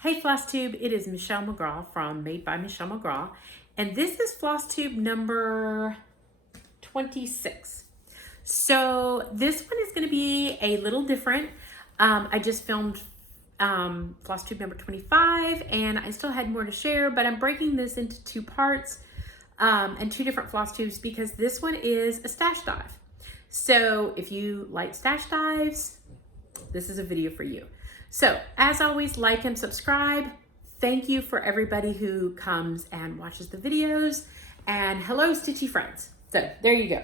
Hey Flosstube, it is Michelle McGraw from Made by Michelle McGraw, and this is Flosstube number 26. So this one is going to be a little different. I just filmed Flosstube number 25, and I still had more to share, but I'm breaking this into two parts and two different floss tubes because this one is a stash dive. So if you like stash dives, this is a video for you. So as always, like and subscribe. Thank you for everybody who comes and watches the videos, and hello stitchy friends. So there you go.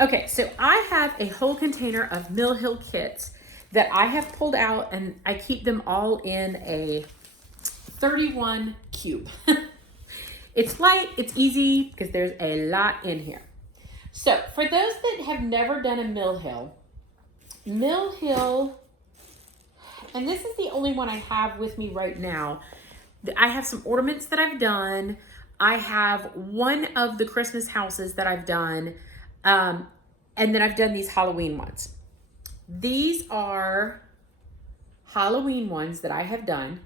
Okay, so I have a whole container of Mill Hill kits that I have pulled out, and I keep them all in a 31 cube. It's light, it's easy, because there's a lot in here. So for those that have never done a Mill Hill, and this is the only one I have with me right now. I have some ornaments that I've done. I have one of the Christmas houses that I've done. And then I've done these Halloween ones. These are Halloween ones that I have done.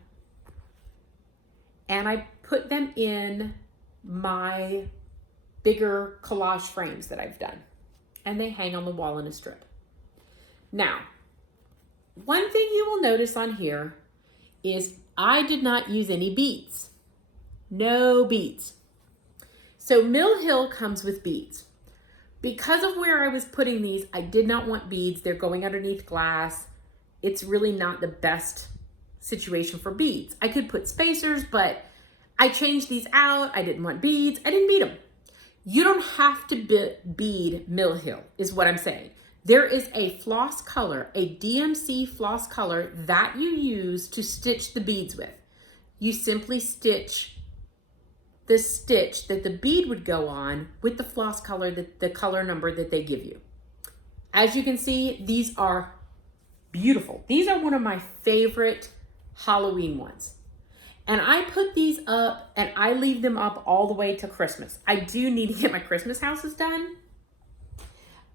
And I put them in my bigger collage frames that I've done. And they hang on the wall in a strip. Now, one thing you will notice on here is I did not use any beads. No beads. So Mill Hill comes with beads. Because of where I was putting these, I did not want beads. They're going underneath glass. It's really not the best situation for beads. I could put spacers, but I changed these out. I didn't want beads. I didn't bead them. You don't have to bead Mill Hill, is what I'm saying. There is a floss color, a DMC floss color that you use to stitch the beads with. You simply stitch the stitch that the bead would go on with the floss color, the color number that they give you. As you can see, these are beautiful. These are one of my favorite Halloween ones. And I put these up and I leave them up all the way to Christmas. I do need to get my Christmas houses done.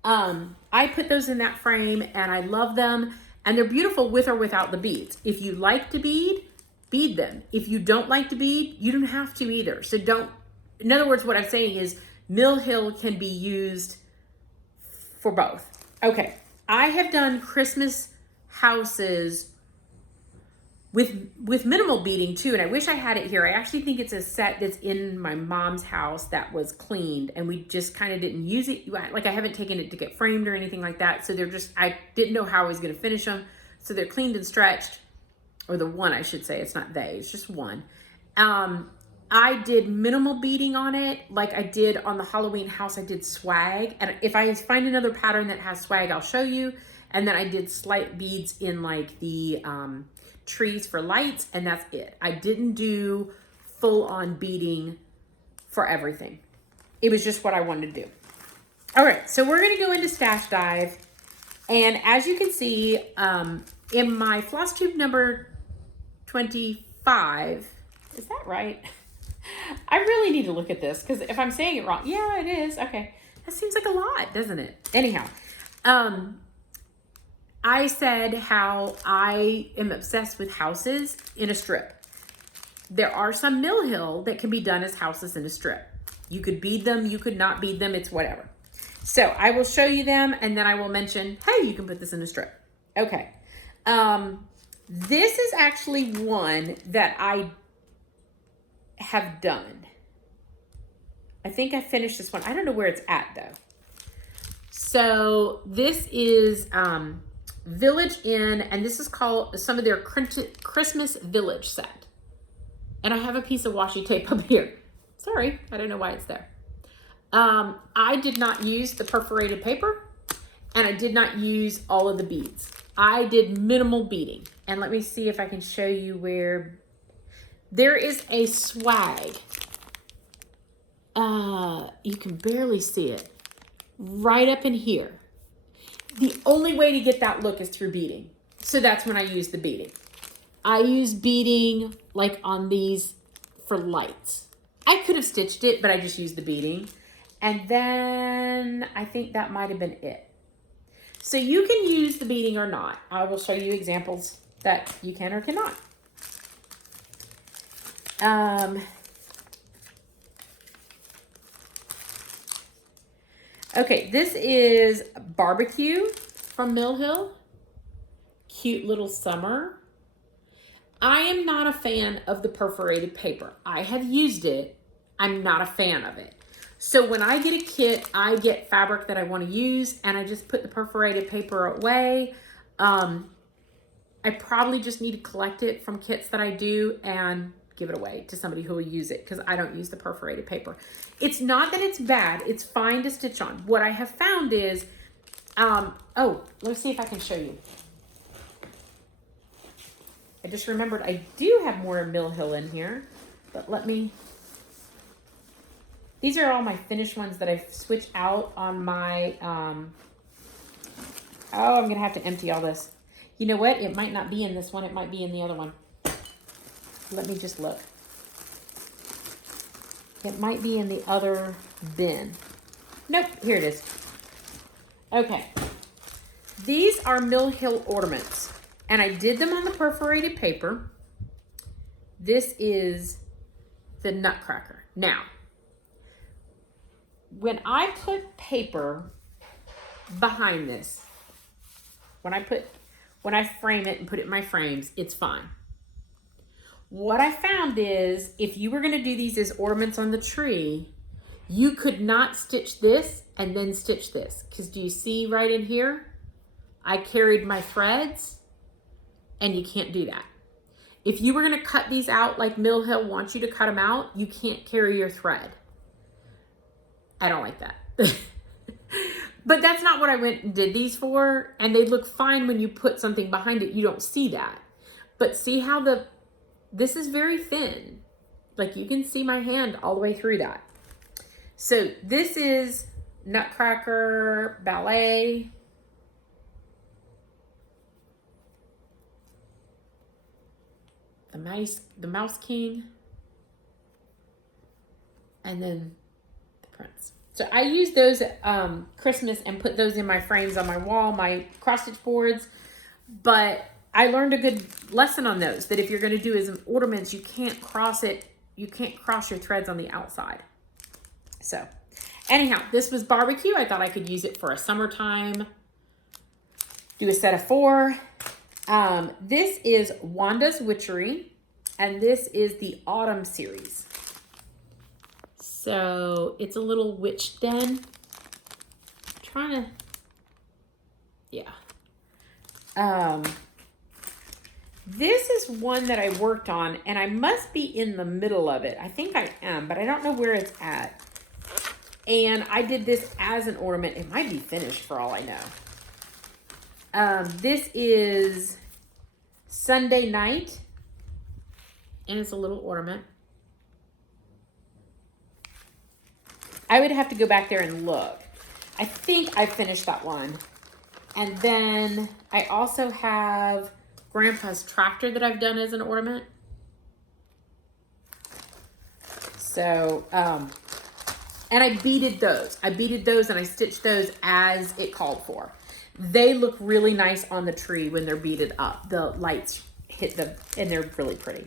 I put those in that frame and I love them, and they're beautiful with or without the beads. If you like to bead them. If you don't like to bead, you don't have to either. So in other words, what I'm saying is Mill Hill can be used for both. Okay, I have done Christmas houses with minimal beading too, and I wish I had it here. I actually think it's a set that's in my mom's house that was cleaned, and we just kind of didn't use it. Like, I haven't taken it to get framed or anything like that, so I didn't know how I was going to finish them. So they're cleaned and stretched, or the one, I should say. It's not they, it's just one. I did minimal beading on it, like I did on the Halloween house. I did swag, and if I find another pattern that has swag, I'll show you. And then I did slight beads in like the trees for lights, and that's it. I didn't do full-on beading for everything. It was just what I wanted to do. All right, so we're gonna go into stash dive, and as you can see, in my floss tube number 25, is that right? I really need to look at this, because if I'm saying it wrong, yeah, it is. Okay, that seems like a lot, doesn't it? Anyhow, I said how I am obsessed with houses in a strip. There are some Mill Hill that can be done as houses in a strip. You could bead them, you could not bead them, it's whatever. So I will show you them, and then I will mention, hey, you can put this in a strip. Okay. This is actually one that I have done. I think I finished this one. I don't know where it's at though. So this is Village Inn, and this is called some of their Christmas Village set. And I have a piece of washi tape up here. Sorry, I don't know why it's there. I did not use the perforated paper, and I did not use all of the beads. I did minimal beading. And let me see if I can show you where there is a swag. You can barely see it. Right up in here. The only way to get that look is through beading. So that's when I use the beading. I use beading like on these for lights. I could have stitched it, but I just used the beading. And then I think that might have been it. So you can use the beading or not. I will show you examples that you can or cannot. Okay, this is Barbecue from Mill Hill. Cute little summer. I am not a fan of the perforated paper. I have used it. I'm not a fan of it. So when I get a kit, I get fabric that I want to use and I just put the perforated paper away. I probably just need to collect it from kits that I do and give it away to somebody who will use it because I don't use the perforated paper. It's not that it's bad. It's fine to stitch on. What I have found is, oh, let's see if I can show you. I just remembered I do have more Mill Hill in here, but these are all my finished ones that I've switched out on my, I'm gonna have to empty all this. You know what? It might not be in this one. It might be in the other one. Let me just look. It might be in the other bin. Nope, here it is. Okay. These are Mill Hill ornaments, and I did them on the perforated paper. This is the Nutcracker. Now, when I put paper behind this, when I frame it and put it in my frames, it's fine. What I found is if you were going to do these as ornaments on the tree, you could not stitch this and then stitch this. Because do you see right in here? I carried my threads and you can't do that. If you were going to cut these out like Mill Hill wants you to cut them out, you can't carry your thread. I don't like that. But that's not what I went and did these for. And they look fine when you put something behind it. You don't see that. But see how this is very thin. Like you can see my hand all the way through that. So this is Nutcracker Ballet. The Mouse King. And then the Prince. So I use those at Christmas and put those in my frames on my wall, my cross stitch boards. But I learned a good lesson on those, that if you're going to do as ornaments, you can't cross it. You can't cross your threads on the outside. So anyhow, this was Barbecue. I thought I could use it for a summertime. Do a set of 4. This is Wanda's Witchery, and this is the Autumn series. So it's a little witch den. This is one that I worked on, and I must be in the middle of it. I think I am, but I don't know where it's at. And I did this as an ornament. It might be finished for all I know. This is Sunday Night, and it's a little ornament. I would have to go back there and look. I think I finished that one. And then I also have Grandpa's tractor that I've done as an ornament. So, and I beaded those. And I stitched those as it called for. They look really nice on the tree when they're beaded up. The lights hit them and they're really pretty.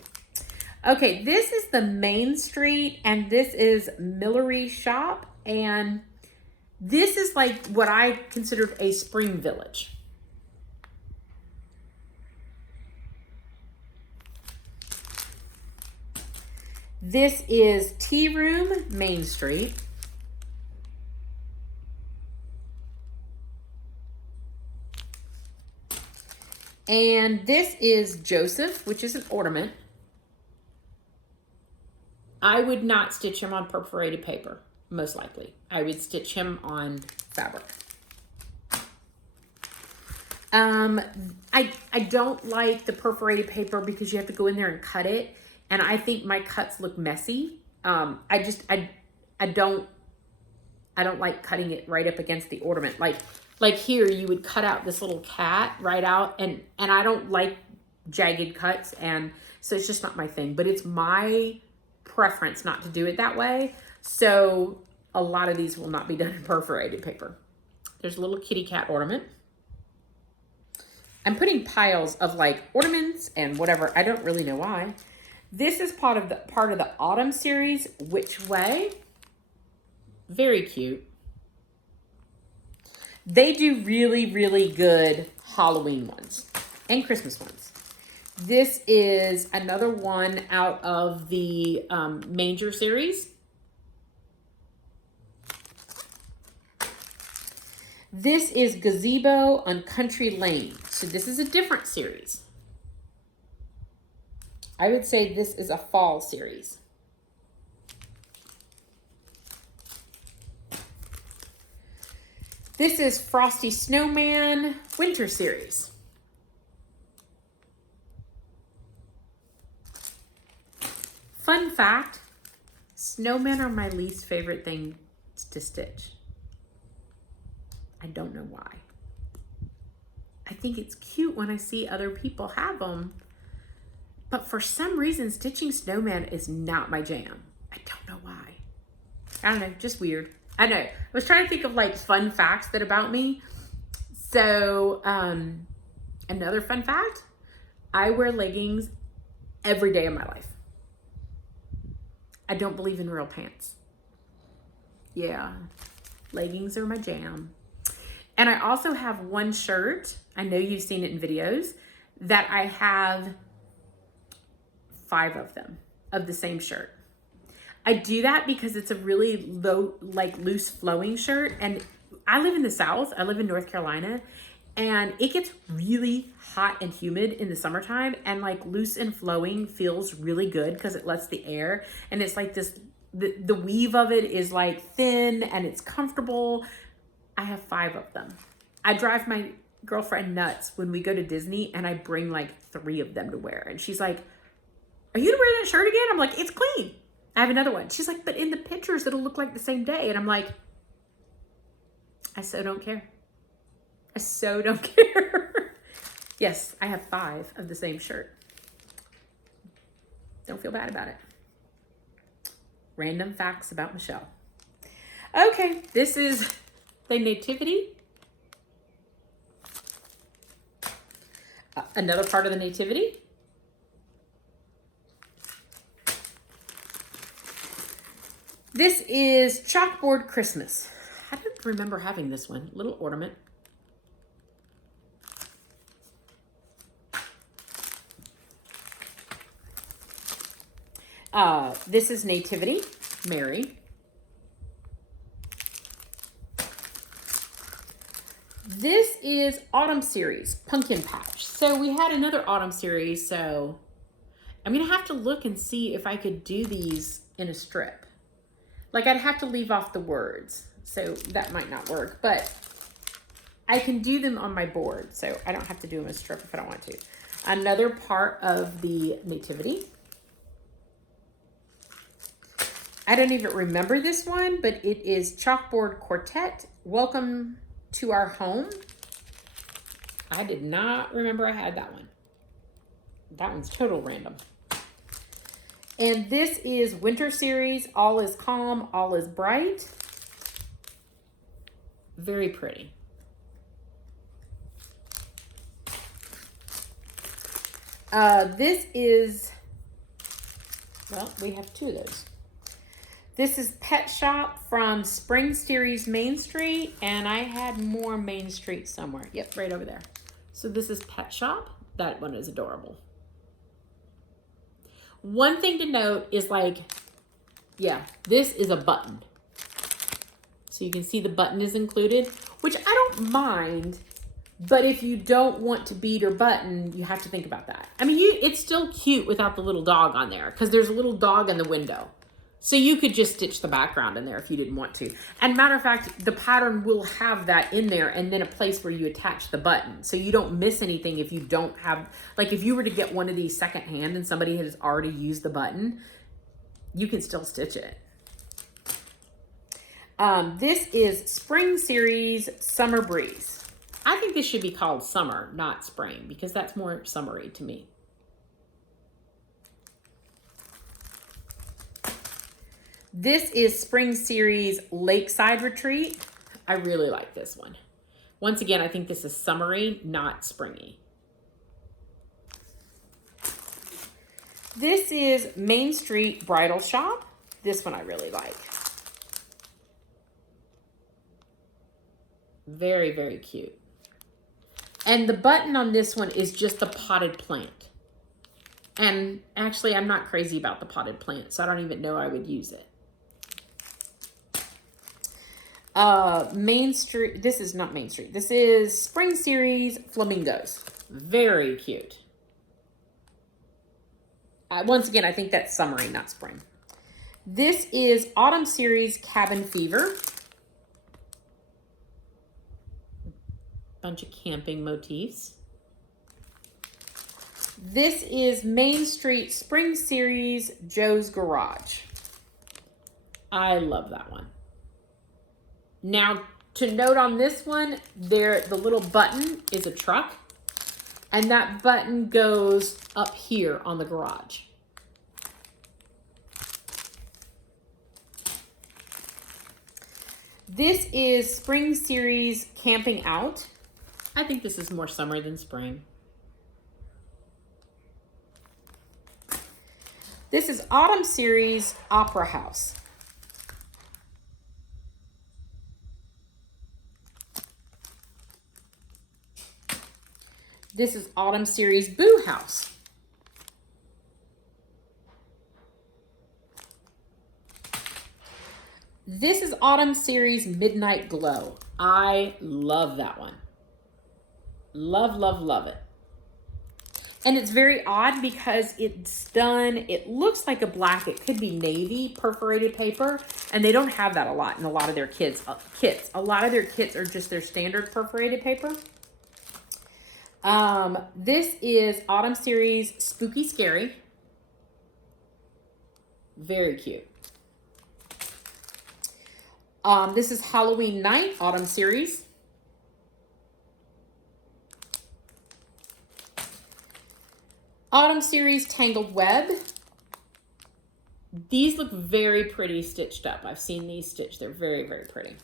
Okay, this is the Main Street, and this is Millery Shop, and this is like what I considered a spring village. This is Tea Room, Main Street. And this is Joseph, which is an ornament. I would not stitch him on perforated paper, most likely. I would stitch him on fabric. I don't like the perforated paper because you have to go in there and cut it. And I think my cuts look messy. I don't like cutting it right up against the ornament. Like here, you would cut out this little cat right out, and I don't like jagged cuts, and so it's just not my thing. But it's my preference not to do it that way. So a lot of these will not be done in perforated paper. There's a little kitty cat ornament. I'm putting piles of like ornaments and whatever. I don't really know why. This is part of the autumn series, Which Way? Very cute. They do really, really good Halloween ones and Christmas ones. This is another one out of the Manger series. This is Gazebo on Country Lane. So this is a different series. I would say this is a fall series. This is Frosty Snowman Winter series. Fun fact, snowmen are my least favorite thing to stitch. I don't know why. I think it's cute when I see other people have them, but for some reason, stitching snowman is not my jam. I don't know why. I don't know, just weird. I know. I was trying to think of like fun facts about me. So, another fun fact, I wear leggings every day of my life. I don't believe in real pants. Yeah, leggings are my jam. And I also have one shirt, I know you've seen it in videos, that I have 5 of them, of the same shirt. I do that because it's a really low, like loose flowing shirt. And I live in the South, I live in North Carolina, and it gets really hot and humid in the summertime, and like loose and flowing feels really good because it lets the air, and it's like this, the weave of it is like thin and it's comfortable. I have 5 of them. I drive my girlfriend nuts when we go to Disney, and I bring like 3 of them to wear. And she's like, are you gonna wear that shirt again? I'm like, it's clean. I have another one. She's like, but in the pictures, it'll look like the same day. And I'm like, I so don't care. I so don't care. Yes, I have 5 of the same shirt. Don't feel bad about it. Random facts about Michelle. Okay, this is the Nativity. Another part of the Nativity. This is Chalkboard Christmas. I don't remember having this one. Little ornament. This is Nativity, Mary. This is Autumn Series, Pumpkin Patch. So we had another Autumn Series, so I'm gonna have to look and see if I could do these in a strip. Like I'd have to leave off the words, so that might not work, but I can do them on my board, so I don't have to do them in a strip if I don't want to. Another part of the Nativity. I don't even remember this one, but it is Chalkboard Quartet, Welcome to Our Home. I did not remember I had that one. That one's total random. And this is Winter Series, All is Calm, All is Bright. Very pretty. This is, well, we have 2 of those. This is Pet Shop from Spring Series Main Street, and I had more Main Street somewhere. Yep, right over there. So this is Pet Shop. That one is adorable. One thing to note is like, yeah, this is a button. So you can see the button is included, which I don't mind, but if you don't want to bead or button, you have to think about that. I mean, it's still cute without the little dog on there because there's a little dog in the window. So you could just stitch the background in there if you didn't want to. And matter of fact, the pattern will have that in there and then a place where you attach the button. So you don't miss anything if you don't have, like if you were to get one of these secondhand and somebody has already used the button, you can still stitch it. This is Spring Series Summer Breeze. I think this should be called Summer, not Spring, because that's more summery to me. This is Spring Series Lakeside Retreat. I really like this one. Once again, I think this is summery, not springy. This is Main Street Bridal Shop. This one I really like. Very, very cute. And the button on this one is just a potted plant. And actually, I'm not crazy about the potted plant, so I don't even know I would use it. Main Street, this is not Main Street. This is Spring Series Flamingos. Very cute. Once again, I think that's summery, not spring. This is Autumn Series Cabin Fever. Bunch of camping motifs. This is Main Street Spring Series Joe's Garage. I love that one. Now, to note on this one, the little button is a truck, and that button goes up here on the garage. This is Spring Series Camping Out. I think this is more summer than spring. This is Autumn Series Opera House. This is Autumn Series Boo House. This is Autumn Series Midnight Glow. I love that one. Love, love, love it. And it's very odd because it's done, it looks like a black, it could be navy perforated paper, and they don't have that a lot in a lot of their kits. A lot of their kits are just their standard perforated paper. This is Autumn Series Spooky Scary. Very cute. This is Halloween Night, Autumn Series. Autumn Series Tangled Web. These look very pretty stitched up. I've seen these stitched. They're very, very pretty.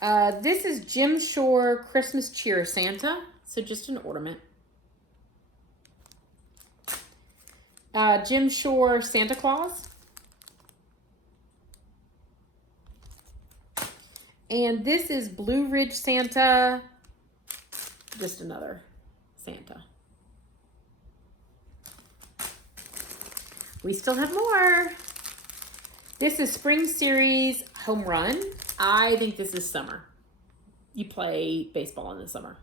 This is Jim Shore Christmas Cheer Santa. So just an ornament. Jim Shore Santa Claus. And this is Blue Ridge Santa. Just another Santa. We still have more. This is Spring Series Home Run. I think this is summer. You play baseball in the summer.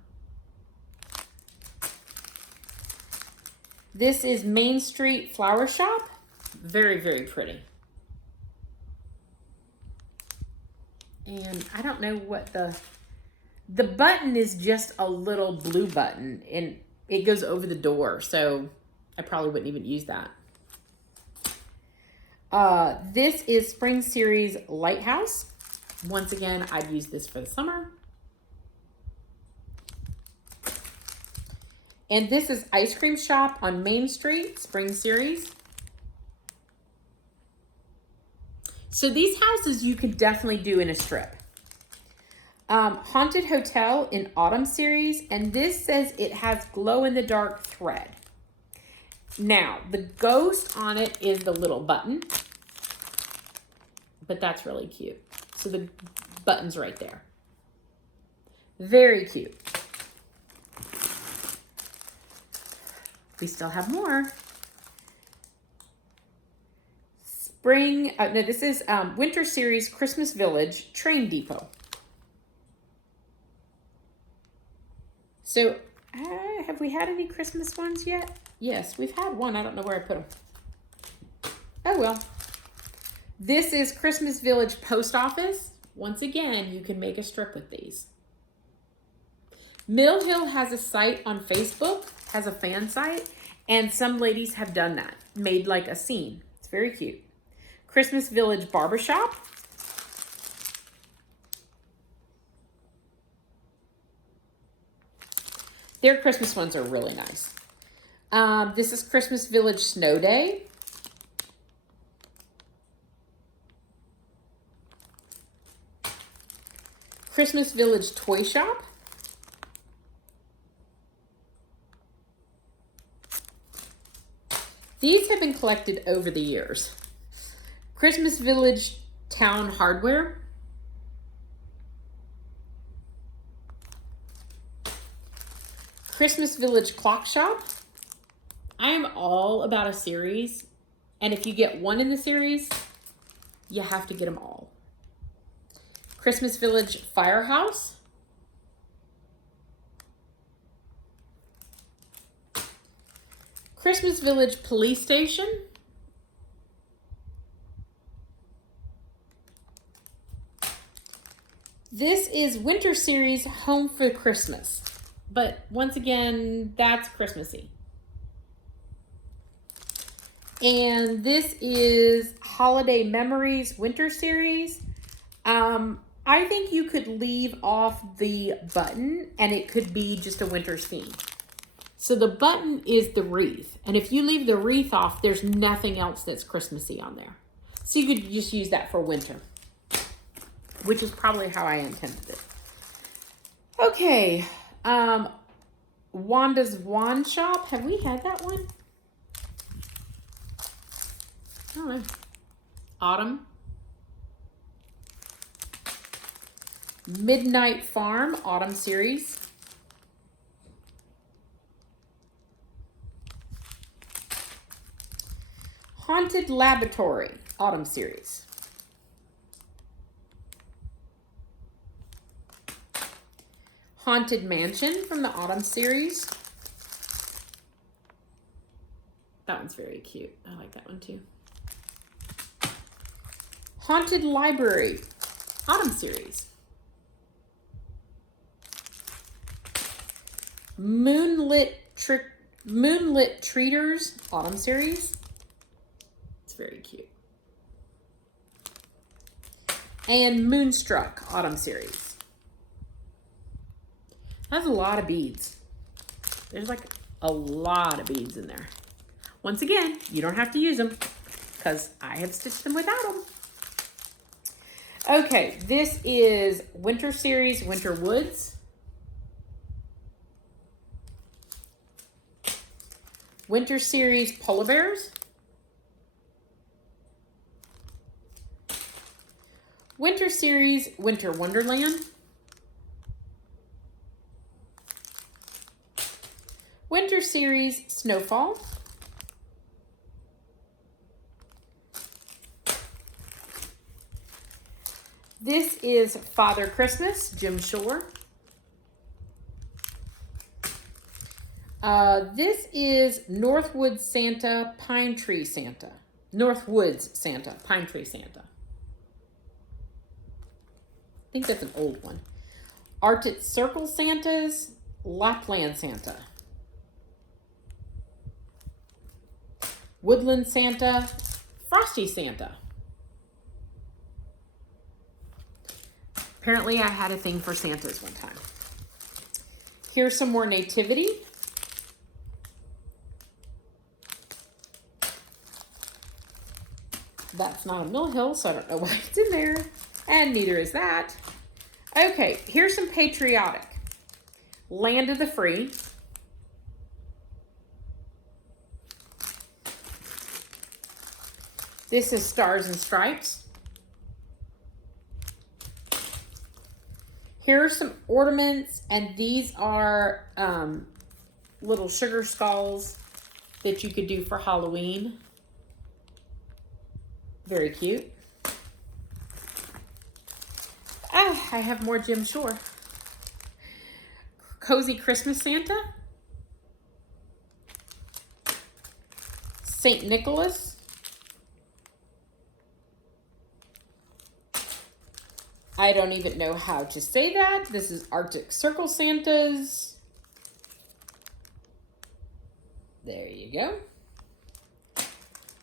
This is Main Street Flower Shop. Very, very pretty. And I don't know what the button is, just a little blue button, and it goes over the door, so I probably wouldn't even use that. This is Spring Series Lighthouse. Once again, I'd use this for the summer. And this is Ice Cream Shop on Main Street, Spring Series. So these houses you could definitely do in a strip. Haunted Hotel in Autumn Series, and this says it has glow-in-the-dark thread. Now, the ghost on it is the little button, but that's really cute. So the button's right there. Very cute. We still have more. Spring, no, this is Winter Series Christmas Village Train Depot. So, have we had any Christmas ones yet? Yes, we've had one. I don't know where I put them. Oh, well. This is Christmas Village Post Office. Once again, you can make a strip with these. Mill Hill has a site on Facebook, has a fan site, and some ladies have done that, made like a scene. It's very cute. Christmas Village Barbershop. Their Christmas ones are really nice. This is Christmas Village Snow Day. Christmas Village Toy Shop. These have been collected over the years. Christmas Village Town Hardware. Christmas Village Clock Shop. I am all about a series, and if you get one in the series, you have to get them all. Christmas Village Firehouse. Christmas Village Police Station. This is Winter Series Home for Christmas. But once again, that's Christmassy. And this is Holiday Memories Winter Series. I think you could leave off the button and it could be just a winter theme. So the button is the wreath. And if you leave the wreath off, there's nothing else that's Christmassy on there. So you could just use that for winter, which is probably how I intended it. Okay. Wanda's Wand Shop. Have we had that one? I don't know. Autumn. Midnight Farm Autumn Series. Haunted Laboratory Autumn Series. Haunted Mansion from the Autumn Series. That one's very cute. I like that one too. Haunted Library Autumn Series. Moonlit Treaters Autumn Series. It's very cute. And Moonstruck Autumn Series. That's a lot of beads. There's like a lot of beads in there. Once again, you don't have to use them because I have stitched them without them. Okay, this is Winter Series Winter Woods. Winter Series Polar Bears. Winter Series Winter Wonderland. Winter Series Snowfall. This is Father Christmas, Jim Shore. This is Northwoods Santa, Pine Tree Santa. Northwoods Santa, Pine Tree Santa. I think that's an old one. Arctic Circle Santas, Lapland Santa. Woodland Santa, Frosty Santa. Apparently I had a thing for Santas one time. Here's some more nativity. That's not a Mill Hill, so I don't know why it's in there. And neither is that. Okay, here's some patriotic. Land of the Free. This is Stars and Stripes. Here are some ornaments, and these are little sugar skulls that you could do for Halloween. Very cute. I have more Jim Shore. Cozy Christmas Santa. St. Nicholas. I don't even know how to say that. This is Arctic Circle Santas. There you go.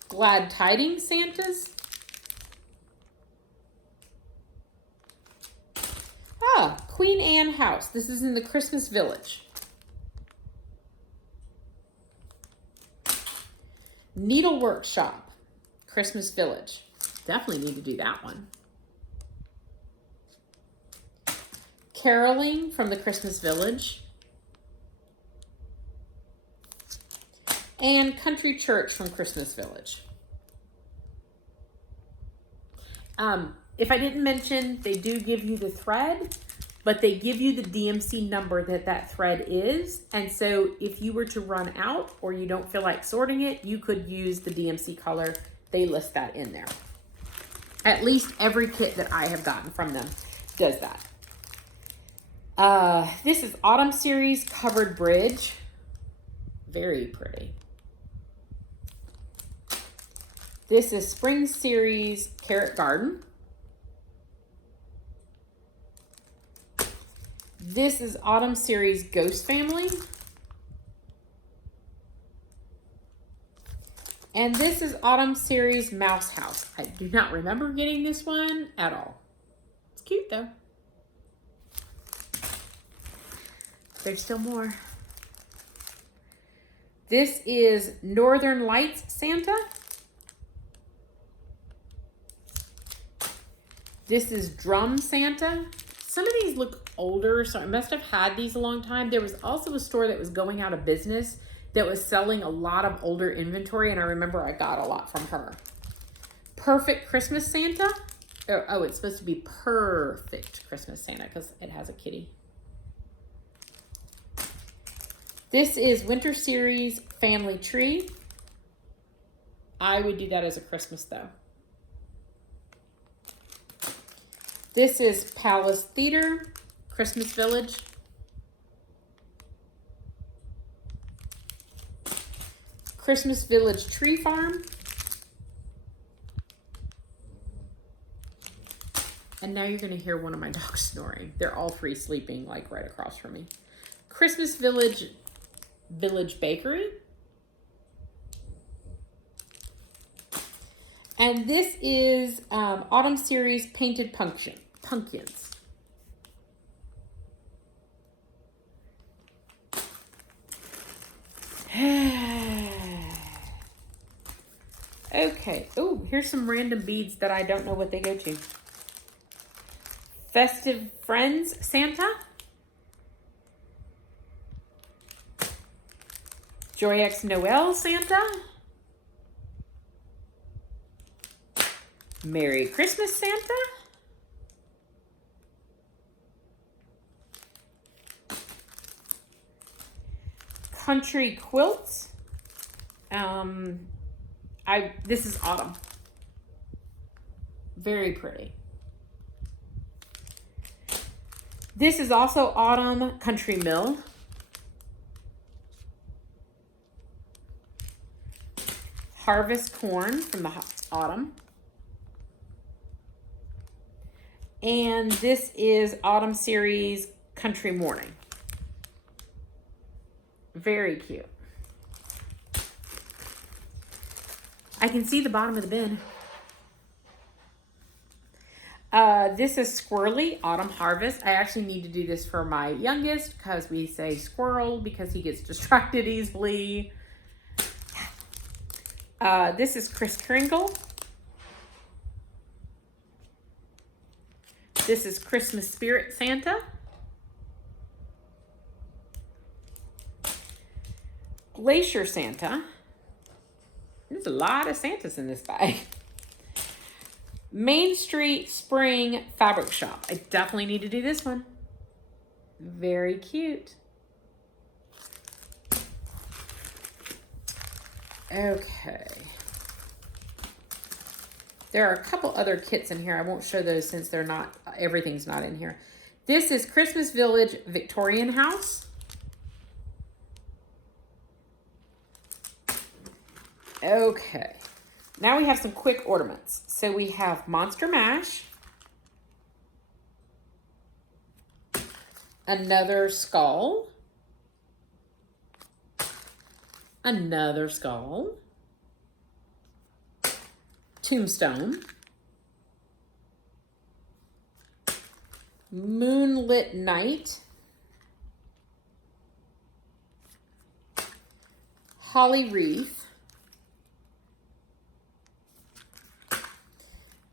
Glad Tidings Santas. Queen Anne House. This is in the Christmas Village. Needlework Shop, Christmas Village. Definitely need to do that one. Caroling from the Christmas Village. And Country Church from Christmas Village. If I didn't mention, they do give you the thread, but they give you the DMC number that thread is. And so if you were to run out or you don't feel like sorting it, you could use the DMC color. They list that in there. At least every kit that I have gotten from them does that. This is Autumn Series Covered Bridge. Very pretty. This is Spring Series Carrot Garden. This is Autumn Series Ghost Family. And this is Autumn Series Mouse House. I do not remember getting this one at all. It's cute though. There's still more. This is Northern Lights Santa. This is Drum Santa. Some of these look older, so I must have had these a long time. There was also a store that was going out of business that was selling a lot of older inventory, and I remember I got a lot from her. Perfect Christmas Santa. Oh, it's supposed to be Perfect Christmas Santa because it has a kitty. This is Winter Series Family Tree. I would do that as a Christmas though. This is Palace Theater, Christmas Village. Christmas Village Tree Farm. And now you're gonna hear one of my dogs snoring. They're all three sleeping like right across from me. Christmas Village Bakery. And this is Autumn Series Painted Pumpkins. Okay. Oh, here's some random beads that I don't know what they go to. Festive Friends Santa. Joy X Noel Santa. Merry Christmas Santa. Country Quilts. This is Autumn. Very pretty. This is also Autumn Country Mill. Harvest Corn from the Autumn. And this is Autumn Series Country Morning. Very cute. I can see the bottom of the bin. This is Squirrely Autumn Harvest. I actually need to do this for my youngest because we say squirrel because he gets distracted easily. This is Kris Kringle. This is Christmas Spirit Santa. Glacier Santa. There's a lot of Santas in this bag. Main Street Spring Fabric Shop. I definitely need to do this one. Very cute. Okay. There are a couple other kits in here. I won't show those since they're not, everything's not in here. This is Christmas Village Victorian House. Okay. Now we have some quick ornaments. So we have Monster Mash. Another skull. Another skull. Tombstone. Moonlit Night. Holly Wreath.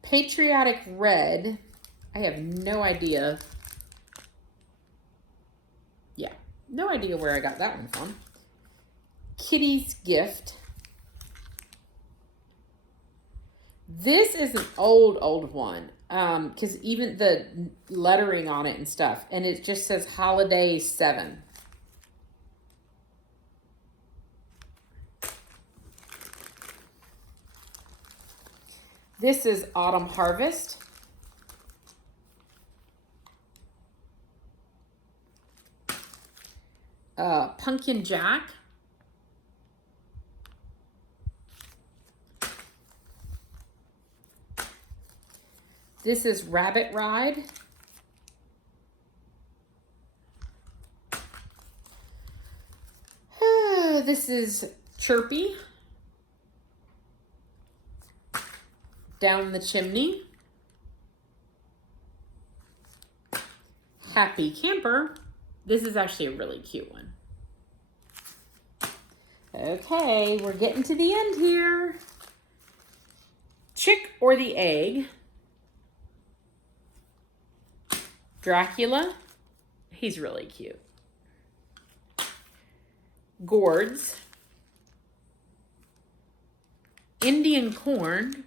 Patriotic Red. I have no idea. Yeah, no idea where I got that one from. Kitty's Gift. This is an old one, because even the lettering on it and stuff, and it just says Holiday 7. This is Autumn Harvest. Pumpkin Jack. This is Rabbit Ride. This is Chirpy. Down the Chimney. Happy Camper. This is actually a really cute one. Okay, we're getting to the end here. Chick or the Egg. Dracula. He's really cute. Gourds. Indian Corn.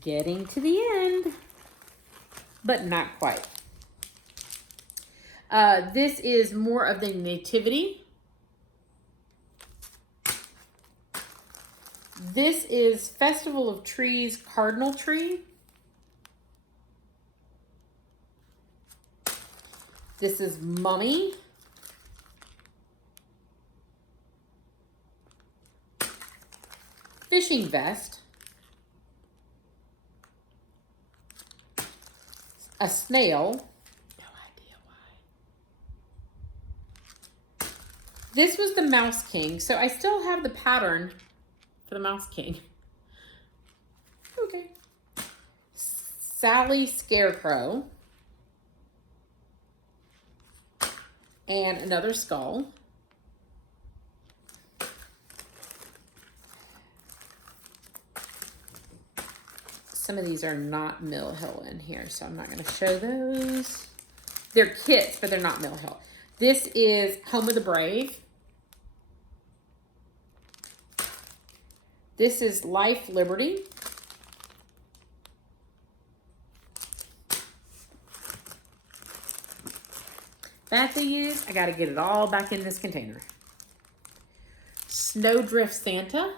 Getting to the end, but not quite. This is more of the Nativity. This is Festival of Trees Cardinal Tree. This is Mummy. Fishing Vest. A snail. No idea why. This was the Mouse King, so I still have the pattern for the Mouse King. Okay. Sally Scarecrow. And another skull. Some of these are not Mill Hill in here, so I'm not going to show those. They're kits, but they're not Mill Hill. This is Home of the Brave. This is Life, Liberty. Bad thing is, I got to get it all back in this container. Snowdrift Santa.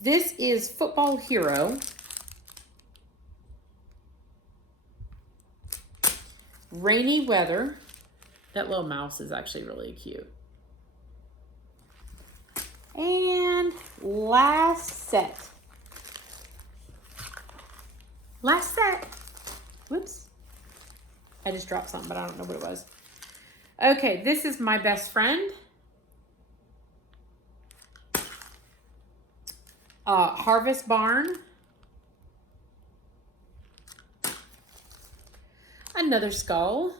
This is Football Hero. Rainy Weather. That little mouse is actually really cute. And last set. Last set. Whoops. I just dropped something, but I don't know what it was. Okay, this is My Best Friend. Harvest Barn. Another skull.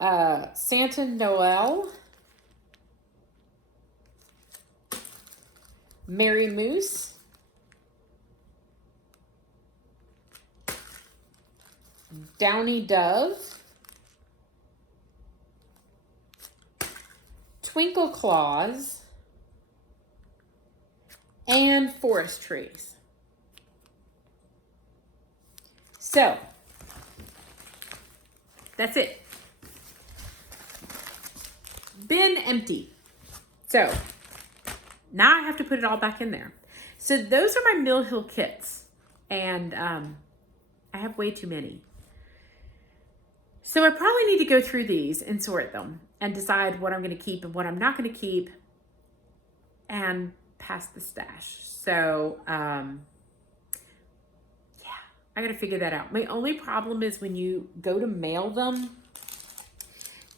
Santa Noel. Mary Moose. Downy Dove. Twinkle Claws. And Forest Trees. So, that's it. Bin empty. So, now I have to put it all back in there. So those are my Mill Hill kits. And I have way too many. So I probably need to go through these and sort them and decide what I'm going to keep and what I'm not going to keep and pass the stash. So, yeah, I got to figure that out. My only problem is when you go to mail them,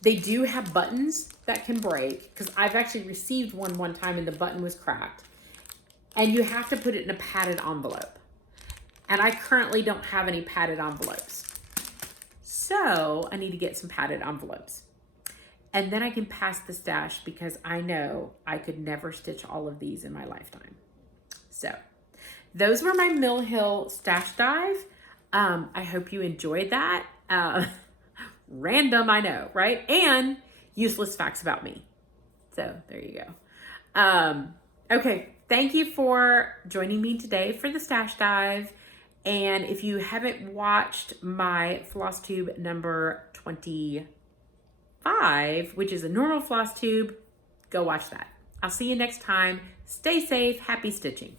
they do have buttons that can break, because I've actually received one time and the button was cracked, and you have to put it in a padded envelope. And I currently don't have any padded envelopes. So I need to get some padded envelopes. And then I can pass the stash, because I know I could never stitch all of these in my lifetime. So those were my Mill Hill stash dive. I hope you enjoyed that. Random, I know, right? And useless facts about me. So there you go. Okay, thank you for joining me today for the stash dive. And if you haven't watched my Flosstube number 25, which is a normal floss tube, go watch that. I'll see you next time. Stay safe. Happy stitching.